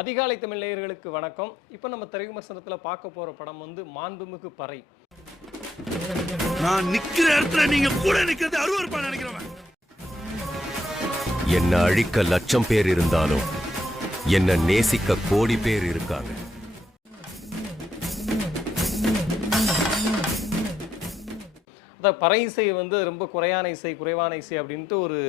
அதிகாலை தமிழ் நேயர்களுக்கு வணக்கம். இப்போ நம்ம திரை விமர்சனத்தில் பார்க்க போகிற படம் வந்து மாண்புமிகு பறை. நான் நிக்கிற இடத்துல நீங்க கூட நிக்கிறது அருவருப்பா நினைக்கிறவன். என்ன அழிக்க லட்சம் பேர் இருந்தாலும் என்ன நேசிக்க கோடி பேர் இருக்காங்க. அந்த பறை இசை வந்து ரொம்ப குறையான இசை, குறைவான இசை அப்படின்ட்டு ஒரு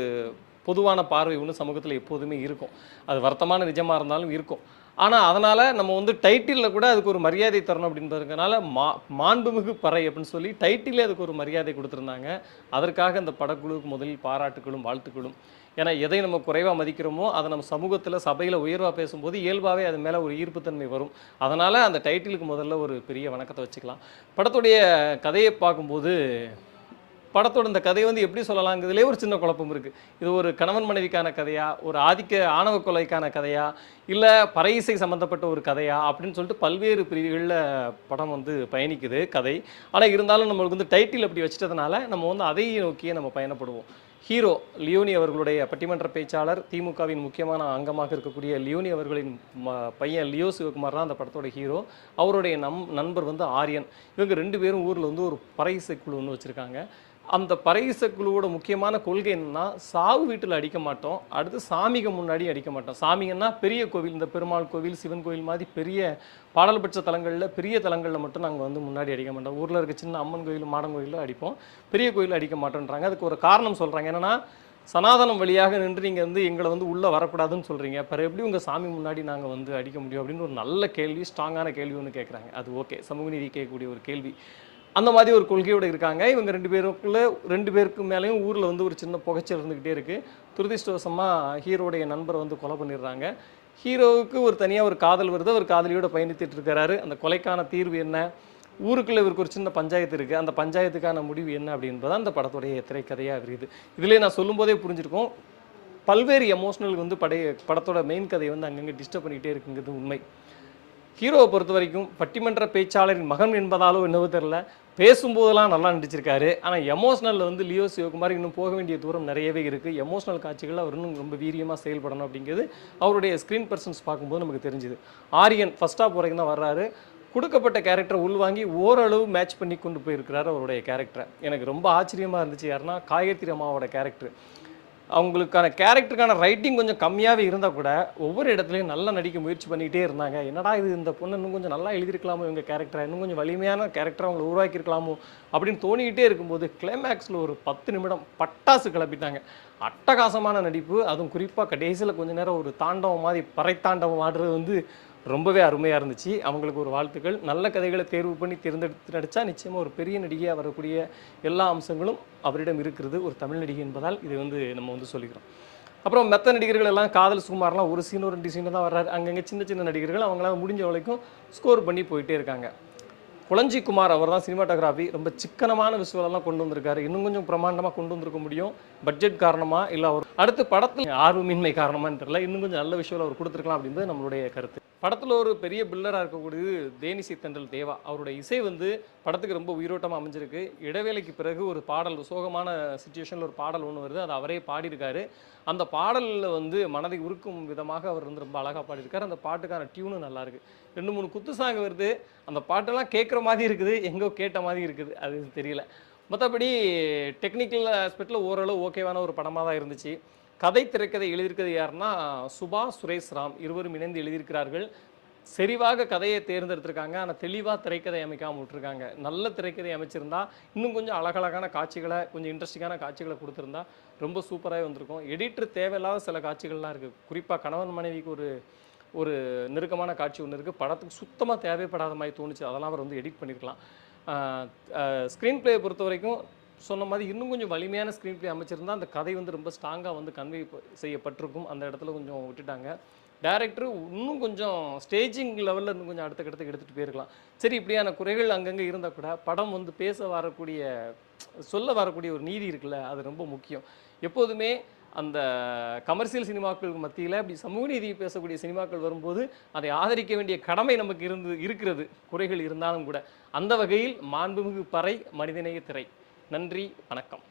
பொதுவான பார்வை ஒன்று சமூகத்தில் எப்போதுமே இருக்கும். அது வருத்தமான நிஜமாக இருந்தாலும் இருக்கும். ஆனால் அதனால் நம்ம வந்து டைட்டிலில் கூட அதுக்கு ஒரு மரியாதை தரணும் அப்படின்றதுனால மாண்புமிகு பறை அப்படின்னு சொல்லி டைட்டிலே அதுக்கு ஒரு மரியாதை கொடுத்துருந்தாங்க. அதற்காக அந்த படக்குழுவுக்கு முதலில் பாராட்டுகளும் வாழ்த்துக்களும். ஏன்னா எதை நம்ம குறைவாக மதிக்கிறோமோ அதை நம்ம சமூகத்தில் சபையில் உயர்வாக பேசும்போது இயல்பாகவே அது மேலே ஒரு ஈர்ப்புத்தன்மை வரும். அதனால் அந்த டைட்டிலுக்கு முதல்ல ஒரு பெரிய வணக்கத்தை வச்சுக்கலாம். படத்துடைய கதையை பார்க்கும்போது படத்தோட இந்த கதை வந்து எப்படி சொல்லலாங்கிறதுலே ஒரு சின்ன குழப்பம் இருக்குது. இது ஒரு கணவன் மனைவிக்கான கதையா, ஒரு ஆணவ கொலைக்கான கதையா, இல்லை பறை இசை சம்மந்தப்பட்ட ஒரு கதையா அப்படின்னு சொல்லிட்டு பல்வேறு பிரிவுகளில் படம் வந்து பயணிக்குது கதை. ஆனால் இருந்தாலும் நம்மளுக்கு வந்து டைட்டில் அப்படி வச்சுட்டதுனால நம்ம வந்து அதை நோக்கியே நம்ம பயணப்படுவோம். ஹீரோ லியோனி அவர்களுடைய பட்டிமன்ற பேச்சாளர், திமுகவின் முக்கியமான அங்கமாக இருக்கக்கூடிய லியோனி அவர்களின் பையன் லியோ சிவகுமார் தான் அந்த படத்தோட ஹீரோ. அவருடைய நண்பர் வந்து ஆரியன். இவங்க 2 பேரும் ஊரில் வந்து ஒரு பறை இசை குழு ஒன்று வச்சுருக்காங்க. அந்த பறை இசை குழுவோட முக்கியமான கொள்கை என்னன்னா, சாவு வீட்டில் அடிக்க மாட்டோம், அடுத்து சாமிக்கு முன்னாடி அடிக்க மாட்டோம். சாமிங்கன்னா பெரிய கோவில், இந்த பெருமாள் கோவில், சிவன் கோவில் மாதிரி பெரிய பாடல் பெற்ற தலங்களில், பெரிய தலங்களில் மட்டும் நாங்கள் வந்து முன்னாடி அடிக்க மாட்டோம். ஊரில் இருக்க சின்ன அம்மன் கோயில், மாடன் கோயிலில் அடிப்போம், பெரிய கோயிலில் அடிக்க மாட்டோன்றாங்க. அதுக்கு ஒரு காரணம் சொல்கிறாங்க. என்னென்னா, சனாதனம் வழியாக நின்று நீங்கள் வந்து எங்களை வந்து உள்ளே வரக்கூடாதுன்னு சொல்கிறீங்க, அப்புறம் எப்படி உங்கள் சாமி முன்னாடி நாங்கள் வந்து அடிக்க முடியும் அப்படின்னு ஒரு நல்ல கேள்வி, ஸ்ட்ராங்கான கேள்வி ஒன்று கேட்குறாங்க. அது ஓகே, சமூக நீதி கேட்கக்கூடிய ஒரு கேள்வி. அந்த மாதிரி ஒரு கொள்கையோடு இருக்காங்க. இவங்க 2 பேருக்கு மேலேயும் ஊரில் வந்து ஒரு சின்ன புகைச்சல் இருந்துக்கிட்டே இருக்குது. துரதிர்ஷ்டவசமாக ஹீரோடைய நண்பரை வந்து கொலை பண்ணிடுறாங்க. ஹீரோவுக்கு ஒரு தனியாக ஒரு காதல் வருது. அவர் காதலியோடு பயணித்துட்டு இருக்கிறாரு. அந்த கொலைக்கான தீர்வு என்ன, ஊருக்குள்ளே இவருக்கு ஒரு சின்ன பஞ்சாயத்து இருக்குது, அந்த பஞ்சாயத்துக்கான முடிவு என்ன அப்படின்றத அந்த படத்துடைய திரைக்கதையாக இருக்குது. இதிலே நான் சொல்லும்போதே புரிஞ்சிருக்கோம், பல்வேறு எமோஷனல் வந்து படத்தோட மெயின் கதையை வந்து அங்கங்கே டிஸ்டர்ப் பண்ணிக்கிட்டே இருக்குங்கிறது உண்மை. ஹீரோவை பொறுத்த வரைக்கும் பட்டிமன்ற பேச்சாளரின் மகன் என்பதாலோ என்னவோ தெரில, பேசும்போதெல்லாம் நல்லா நடிச்சிருக்காரு. ஆனால் எமோஷனலில் வந்து லியோ சிவகுமார் இன்னும் போக வேண்டிய தூரம் நிறையவே இருக்குது. எமோஷனல் காட்சிகள் அவர் இன்னும் ரொம்ப வீரியமாக செயல்படணும் அப்படிங்கிறது அவருடைய ஸ்க்ரீன் பர்சன்ஸ் பார்க்கும்போது நமக்கு தெரிஞ்சுது. ஆரியன் ஃபர்ஸ்ட் ஹாஃப் வரைக்கும் தான் வர்றாரு. கொடுக்கப்பட்ட கேரக்டரை உள்வாங்கி ஓரளவு மேட்ச் பண்ணி கொண்டு போயிருக்கிறாரு அவருடைய கேரக்டரை. எனக்கு ரொம்ப ஆச்சரியமாக இருந்துச்சு. யாருன்னா காயத்ரி அம்மாவோட கேரக்டர். அவங்களுக்கான கேரக்டருக்கான ரைட்டிங் கொஞ்சம் கம்மியாகவே இருந்தால் கூட ஒவ்வொரு இடத்துலையும் நல்லா நடிக்க முயற்சி பண்ணிக்கிட்டே இருந்தாங்க. என்னடா இது, இந்த பொண்ணு இன்னும் கொஞ்சம் நல்லா எழுதியிருக்கலாமோ, இவங்க கேரக்டரை இன்னும் கொஞ்சம் வலிமையான கேரக்டரை அவங்களை உருவாக்கியிருக்கலாமோ அப்படின்னு தோணிக்கிட்டே இருக்கும்போது கிளைமேக்ஸில் ஒரு 10 நிமிடம் பட்டாசு கிளப்பிட்டாங்க. அட்டகாசமான நடிப்பு. அதுவும் குறிப்பாக கடைசியில் கொஞ்சம் நேரம் ஒரு தாண்டவம் மாதிரி பறை தாண்டவம் ஆடுறது வந்து ரொம்பவே அருமையாக இருந்துச்சு. அவங்களுக்கு ஒரு வாழ்த்துக்கள். நல்ல கதைகளை தேர்வு பண்ணி தேர்ந்தெடுத்து நடித்தா நிச்சயமாக ஒரு பெரிய நடிகையாக வரக்கூடிய எல்லா அம்சங்களும் அவரிடம் இருக்கிறது ஒரு தமிழ் நடிகை என்பதால் இதை வந்து நம்ம வந்து சொல்லிக்கிறோம். அப்புறம் மற்ற நடிகர்கள் எல்லாம் காதல் சுகுமார்லாம் ஒரு சீன் 2 சீன் தான் வர்றாரு. அங்கங்கே சின்ன சின்ன நடிகர்கள் அவங்களாம் முடிஞ்ச வரைக்கும் ஸ்கோர் பண்ணி போயிட்டே இருக்காங்க. குளஞ்சி குமார் அவர் தான் சினிமாட்டோகிராஃபி ரொம்ப சிக்கனமான விஷுவலெல்லாம் கொண்டு வந்திருக்காரு. இன்னும் கொஞ்சம் பிரமாண்டமாக கொண்டு வந்திருக்க முடியும். பட்ஜெட் காரணமாக இல்லை அவர் அடுத்த படத்தில் ஆர்வமின்மை காரணமான்னு தெரியல, இன்னும் கொஞ்சம் நல்ல விஷுவல் அவர் கொடுத்துருக்கலாம் அப்படின்றது நம்மளுடைய கருத்து. படத்தில் ஒரு பெரிய பில்லராக இருக்கக்கூடியது தேனிசி தென்றல் தேவா. அவருடைய இசை வந்து படத்துக்கு ரொம்ப உயிரோட்டமாக அமைஞ்சிருக்கு. இடைவேளைக்கு பிறகு ஒரு பாடல், சோகமான சுச்சுவேஷனில் ஒரு பாடல் ஒன்று வருது, அது அவரே பாடியிருக்காரு. அந்த பாடலில் வந்து மனதை உருக்கும் விதமாக அவர் வந்து ரொம்ப அழகாக பாடியிருக்காரு. அந்த பாட்டுக்கான டியூனும் நல்லாயிருக்கு. 2-3 குத்து சாங் வருது, அந்த பாட்டெல்லாம் கேட்குற மாதிரி இருக்குது, எங்கோ கேட்ட மாதிரி இருக்குது, அது தெரியல. மற்றபடி டெக்னிக்கல் ஆஸ்பெக்டில் ஓரளவு ஓகேவான ஒரு படமாக தான் இருந்துச்சு. கதை திரைக்கதை எழுதியிருக்கிறது யாருன்னா சுபா சுரேஷ் ராம், இருவரும் இணைந்து எழுதியிருக்கிறார்கள். செறிவாக கதையை தேர்ந்தெடுத்திருக்காங்க. ஆனால் தெளிவாக திரைக்கதை அமைக்காமல் விட்டுருக்காங்க. நல்ல திரைக்கதை அமைச்சிருந்தா இன்னும் கொஞ்சம் அழகழகான காட்சிகளை, கொஞ்சம் இன்ட்ரெஸ்டிங்கான காட்சிகளை கொடுத்துருந்தா ரொம்ப சூப்பராகவே வந்திருக்கும். எடிட்டர் தேவையில்லாத சில காட்சிகள்லாம் இருக்குது. குறிப்பாக கணவன் மனைவிக்கு ஒரு நெருக்கமான காட்சி ஒன்று இருக்குது. படத்துக்கு சுத்தமாக தேவைப்படாத மாதிரி தோணுச்சு. அதெல்லாம் அவர் வந்து எடிட் பண்ணியிருக்கலாம். ஸ்க்ரீன் பிளேயை பொறுத்த வரைக்கும் சொன்ன மாதிரி இன்னும் கொஞ்சம் வலிமையான ஸ்க்ரீன் பிளே அமைச்சிருந்தால் அந்த கதை வந்து ரொம்ப ஸ்ட்ராங்காக வந்து கன்வே செய்யப்பட்டிருக்கும். அந்த இடத்துல கொஞ்சம் விட்டுட்டாங்க. டேரக்டர் இன்னும் கொஞ்சம் ஸ்டேஜிங் லெவலில் இன்னும் கொஞ்சம் அடுத்த கட்டத்துக்கு எடுத்துகிட்டு போயிருக்கலாம். சரி, இப்படியான குறைகள் அங்கங்கே இருந்தால் கூட படம் வந்து சொல்ல வரக்கூடிய ஒரு நீதி இருக்குல்ல, அது ரொம்ப முக்கியம். எப்போதுமே அந்த கமர்ஷியல் சினிமாக்களுக்கு மத்தியில் அப்படி சமூக நீதி பேசக்கூடிய சினிமாக்கள் வரும்போது அதை ஆதரிக்க வேண்டிய கடமை நமக்கு இருக்கிறது, குறைகள் இருந்தாலும் கூட. அந்த வகையில் மாண்புமிகு பறை மனிதநேய திரை. நன்றி, வணக்கம்.